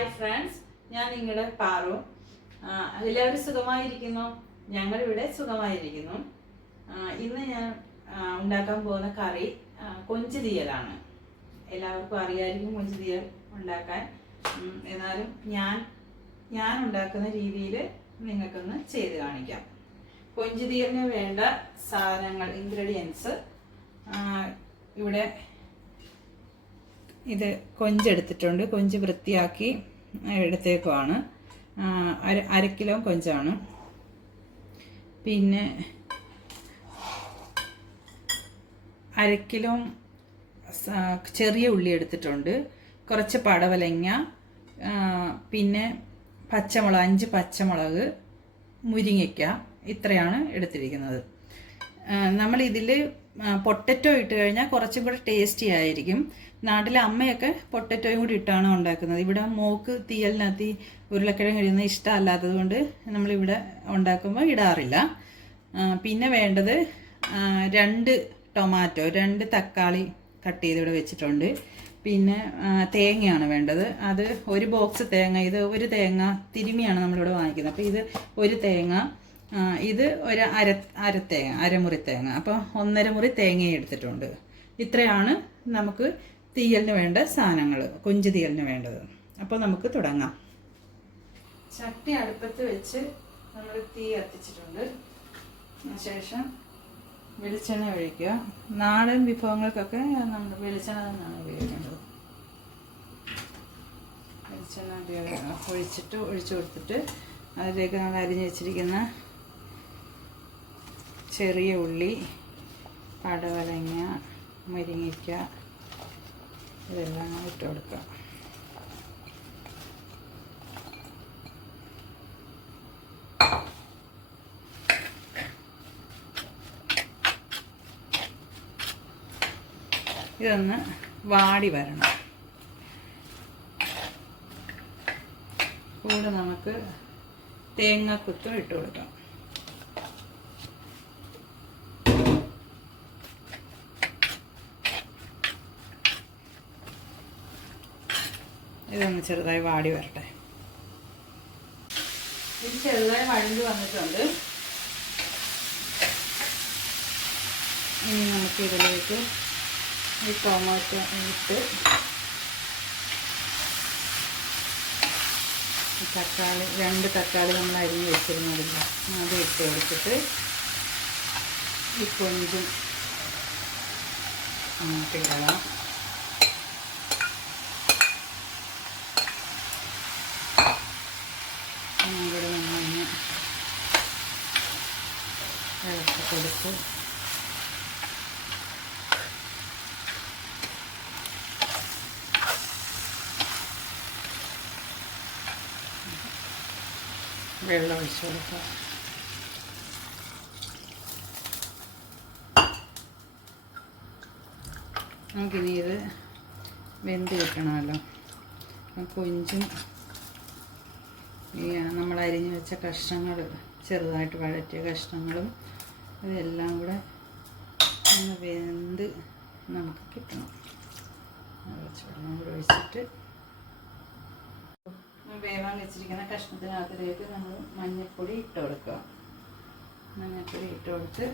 Hi friends, ഞാൻ നിങ്ങളുടെ പാറു. എല്ലാവരും സുഖമായിരിക്കുന്നു. ഞങ്ങളിവിടെ സുഖമായിരിക്കുന്നു. ഇന്ന് ഞാൻ ഉണ്ടാക്കാൻ പോകുന്ന കറി കൊഞ്ച് തീയലാണ്. എല്ലാവർക്കും അറിയാമായിരിക്കും കൊഞ്ച് തീയൽ ഉണ്ടാക്കാൻ. എന്നാലും ഞാൻ ഉണ്ടാക്കുന്ന രീതിയിൽ നിങ്ങൾക്കൊന്ന് ചെയ്ത് കാണിക്കാം. കൊഞ്ച് തീയലിന് വേണ്ട സാധനങ്ങൾ, ഇൻഗ്രീഡിയൻസ് ഇവിടെ ഇത് കൊഞ്ചെടുത്തിട്ടുണ്ട്. കൊഞ്ച് വൃത്തിയാക്കി എടുത്തേക്കുവാണ്. അര കിലോ കൊഞ്ചാണ്. പിന്നെ അര കിലോ ചെറിയ ഉള്ളി എടുത്തിട്ടുണ്ട്. കുറച്ച് പടവലങ്ങ, പിന്നെ പച്ചമുളക്, 5 പച്ചമുളക്, മുരിങ്ങയ്ക്ക, ഇത്രയാണ് എടുത്തിരിക്കുന്നത്. നമ്മളിതിൽ പൊട്ടറ്റോ ഇട്ട് കഴിഞ്ഞാൽ കുറച്ചും കൂടെ ടേസ്റ്റി ആയിരിക്കും. നാട്ടിലെ അമ്മയൊക്കെ പൊട്ടറ്റോയും കൂടി ഇട്ടാണ് ഉണ്ടാക്കുന്നത്. ഇവിടെ മോക്ക് തീയലിനകത്ത് ഉരുളക്കിഴങ്ങ് ഇടുന്നത് ഇഷ്ടമല്ലാത്തത് കൊണ്ട് നമ്മളിവിടെ ഉണ്ടാക്കുമ്പോൾ ഇടാറില്ല. പിന്നെ വേണ്ടത് 2 ടൊമാറ്റോ, 2 തക്കാളി കട്ട് ചെയ്ത് ഇവിടെ വെച്ചിട്ടുണ്ട്. പിന്നെ തേങ്ങയാണ് വേണ്ടത്. അത് ഒരു ബോക്സ് തേങ്ങ, ഇത് ഒരു തേങ്ങ തിരുമിയാണ് നമ്മളിവിടെ വാങ്ങിക്കുന്നത്. അപ്പോൾ ഇത് ഒരു തേങ്ങ, ഇത് ഒരു അരത്തേങ്ങ, അരമുറി തേങ്ങ. അപ്പോൾ 1.5 മുറി തേങ്ങ എടുത്തിട്ടുണ്ട്. ഇത്രയാണ് നമുക്ക് തീയലിന് വേണ്ട സാധനങ്ങൾ, കൊഞ്ച് തീയലിന് വേണ്ടത്. അപ്പോൾ നമുക്ക് തുടങ്ങാം. ചട്ടി അടുപ്പത്ത് വെച്ച് നമ്മൾ തീ കത്തിച്ചിട്ടുണ്ട്. ശേഷം വെളിച്ചെണ്ണ ഒഴിക്കുക. നാടൻ വിഭവങ്ങൾക്കൊക്കെ നമ്മൾ വെളിച്ചെണ്ണ തന്നെയാണ് ഉപയോഗിക്കേണ്ടത്. വെളിച്ചെണ്ണ ഒഴിച്ചു കൊടുത്തിട്ട് അതിലേക്ക് നമ്മൾ അരിഞ്ഞു വെച്ചിരിക്കുന്ന ചെറിയ ഉള്ളി, പടവലങ്ങ, മുരിങ്ങയ്ക്ക, ഇതെല്ലാം ഇട്ട് കൊടുക്കുക. ഇതൊന്ന് വാടി വരണം. കൂടെ നമുക്ക് തേങ്ങാക്കുത്തും ഇട്ട് കൊടുക്കാം. ഇതൊന്ന് ചെറുതായി വാടി വരട്ടെ. ഇത് ചെറുതായി വഴണ്ട് വന്നിട്ടുണ്ട്. ഇനി നമുക്ക് ഇതിലേക്ക് ഈ ടൊമാറ്റോ ഇട്ട് തക്കാളി, 2 തക്കാളി നമ്മൾ അരിഞ്ഞ് വെച്ചിരുന്നതില്ല, അത് ഇട്ട് കൊടുത്തിട്ട് ഈ കൊഞ്ചും അങ്ങോട്ട് ഇടാം. ഇവിടെ നമ്മളൊന്ന് ഇളക്കി കൊടുത്ത് വെള്ളം ഒഴിച്ചു കൊടുക്കുക. നമുക്കിനി ഇത് വെന്ത് കിട്ടണമല്ലോ. കൊഞ്ചും ഈ നമ്മൾ അരിഞ്ഞു വെച്ച കഷ്ണങ്ങൾ, ചെറുതായിട്ട് വഴറ്റിയ കഷ്ണങ്ങളും ഇതെല്ലാം കൂടെ ഒന്ന് വെന്ത് നമുക്ക് കിട്ടണം. വെള്ളം കൂടെ ഒഴിച്ചിട്ട് വേവാൻ വെച്ചിരിക്കുന്ന കഷ്ണത്തിനകത്തിലേക്ക് നമ്മൾ മഞ്ഞൾപ്പൊടി ഇട്ട് കൊടുക്കുക. മഞ്ഞൾപ്പൊടി ഇട്ട് കൊടുത്ത്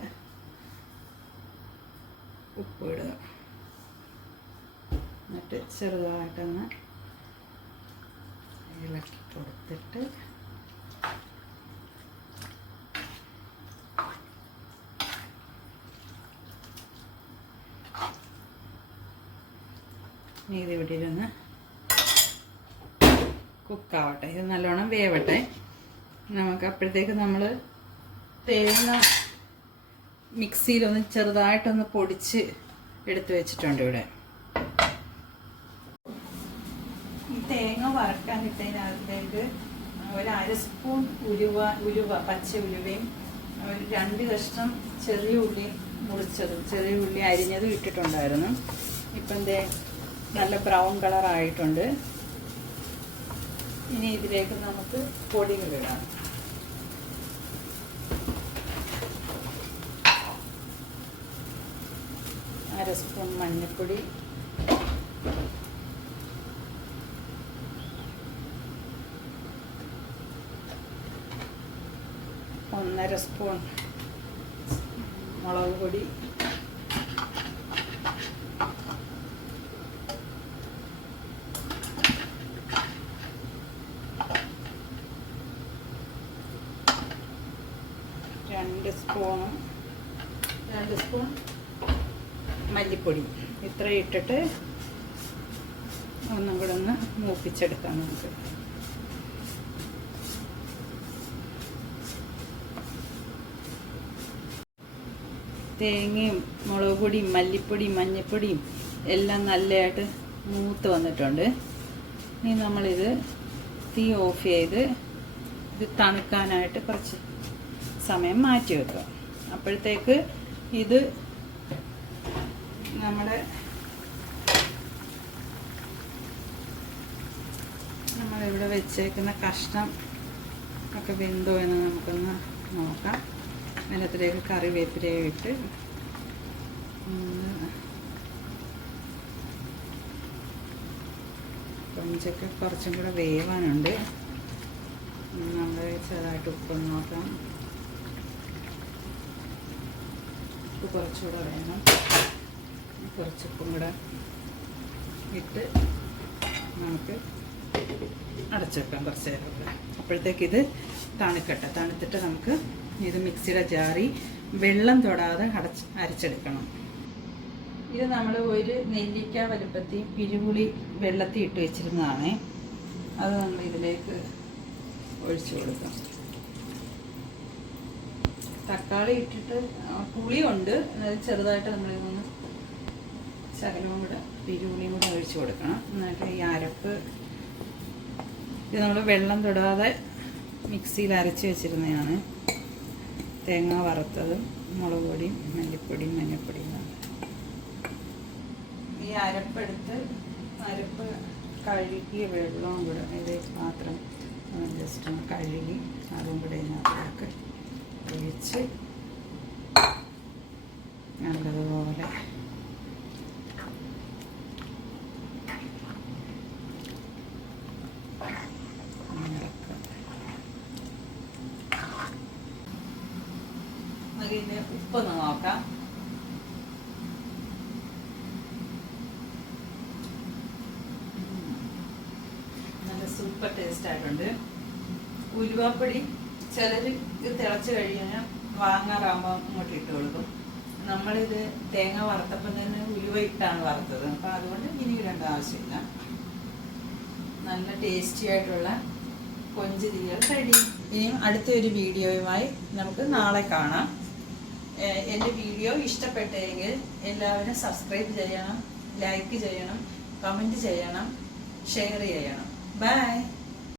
ഉപ്പ് ഇടുക. എന്നിട്ട് ചെറുതായിട്ടൊന്ന് ഇളക്കി കൊടുത്തിട്ട് ഇതിവിടെ ഇരുന്ന് കുക്കാവട്ടെ. ഇത് നല്ലോണം വേവട്ടെ. നമുക്ക് അപ്പോഴത്തേക്ക് നമ്മൾ തേങ്ങ മിക്സിയിലൊന്ന് ചെറുതായിട്ടൊന്ന് പൊടിച്ച് എടുത്ത് വെച്ചിട്ടുണ്ട്. ഇവിടെ ഈ തേങ്ങ വറക്കാൻ ഇട്ടതിനകത്തേക്ക് ഒരു 1/2 സ്പൂൺ ഉലുവ, പച്ച ഉലുവയും, ഒരു 2 കഷ്ണം ചെറിയ ഉള്ളി മുറിച്ചതും, ചെറിയ ഉള്ളി അരിഞ്ഞതും ഇട്ടിട്ടുണ്ടായിരുന്നു. ഇപ്പം നല്ല ബ്രൗൺ കളറായിട്ടുണ്ട്. ഇനി ഇതിലേക്ക് നമുക്ക് പൊടികളിടാം. 1/2 സ്പൂൺ മഞ്ഞൾപ്പൊടി, 1.5 സ്പൂൺ മുളക് പൊടി, രണ്ട് സ്പൂൺ മല്ലിപ്പൊടി. ഇത്ര ഇട്ടിട്ട് ഒന്നും കൂടെ ഒന്ന് മൂപ്പിച്ചെടുക്കാം നമുക്ക്. തേങ്ങയും മുളക് പൊടിയും മല്ലിപ്പൊടിയും മഞ്ഞൾപ്പൊടിയും എല്ലാം നല്ലതായിട്ട് മൂത്ത് വന്നിട്ടുണ്ട്. ഇനി നമ്മളിത് തീ ഓഫ് ചെയ്ത് ഇത് തണുക്കാനായിട്ട് കുറച്ച് സമയം മാറ്റി വെക്കുക. അപ്പോഴത്തേക്ക് ഇത് നമ്മളിവിടെ വെച്ചേക്കുന്ന കഷ്ണം ഒക്കെ വെന്തോ എന്ന് നമുക്കൊന്ന് നോക്കാം. അതിനകത്തിലേക്ക് കറിവേപ്പിലയും ഇട്ട് കൊഞ്ചൊക്കെ കുറച്ചും കൂടെ വേവാനുണ്ട്. നമ്മൾ ചെറുതായിട്ട് ഉപ്പൊന്ന് നോക്കാം. ഉപ്പ് കുറച്ചുകൂടെ വേണം. കുറച്ച് ഉപ്പും കൂടെ ഇട്ട് നമുക്ക് അടച്ചു വെക്കാം കുറച്ച് നേരമൊക്കെ. അപ്പോഴത്തേക്ക് ഇത് തണുക്കട്ടെ. തണുത്തിട്ട് നമുക്ക് ഇത് മിക്സിയുടെ ജാറി വെള്ളം തൊടാതെ അരച്ചെടുക്കണം. ഇത് നമ്മൾ ഒരു നെല്ലിക്ക വലുപ്പത്തിൽ പിരിപുളി വെള്ളത്തിൽ ഇട്ട് വെച്ചിരുന്നതാണ്. അത് നമ്മൾ ഇതിലേക്ക് ഒഴിച്ചു കൊടുക്കാം. തക്കാളി ഇട്ടിട്ട് പുളിയുണ്ട്, അതായത് ചെറുതായിട്ട് നമ്മളിതൊന്ന് ശകലവും കൂടെ പിരിപുളിയും കൂടെ ഒഴിച്ചു കൊടുക്കണം. എന്നിട്ട് ഈ അരപ്പ് ഇത് നമ്മൾ വെള്ളം തൊടാതെ മിക്സിയിൽ അരച്ച് വെച്ചിരുന്നതാണ്. തേങ്ങ വറുത്തതും മുളക് പൊടിയും മല്ലിപ്പൊടിയും മഞ്ഞൾപ്പൊടിയും. ഈ അരപ്പ് കഴുകിയ വെള്ളവും കൂടെ ഇതിലേക്ക് മാത്രം ജസ്റ്റ് ഒന്ന് കഴുകി അതും കൂടെ ഇതിനകത്തൊക്കെ ഒഴിച്ച് നല്ലതുപോലെ ഇതിൻ്റെ ഉപ്പൊന്ന് നോക്കാം. നല്ല സൂപ്പർ ടേസ്റ്റ് ആയിട്ടുണ്ട്. ഉലുവാപ്പൊടി ചിലർ ഇത് തിളച്ച് കഴിഞ്ഞാൽ വാങ്ങാറാകുമ്പോൾ ഇങ്ങോട്ട് ഇട്ട് കൊടുക്കും. നമ്മളിത് തേങ്ങ വറുത്തപ്പം തന്നെ ഉലുവ ഇട്ടാണ് വറുത്തത്. അപ്പം അതുകൊണ്ട് ഇനി ഇടേണ്ട ആവശ്യമില്ല. നല്ല ടേസ്റ്റി ആയിട്ടുള്ള കൊഞ്ച് തീയൽ റെഡി. ഇനിയും അടുത്തൊരു വീഡിയോയുമായി നമുക്ക് നാളെ കാണാം. എൻ്റെ വീഡിയോ ഇഷ്ടപ്പെട്ടെങ്കിൽ എല്ലാവരും സബ്സ്ക്രൈബ് ചെയ്യണം, ലൈക്ക് ചെയ്യണം, കമൻറ്റ് ചെയ്യണം, ഷെയർ ചെയ്യണം. ബൈ.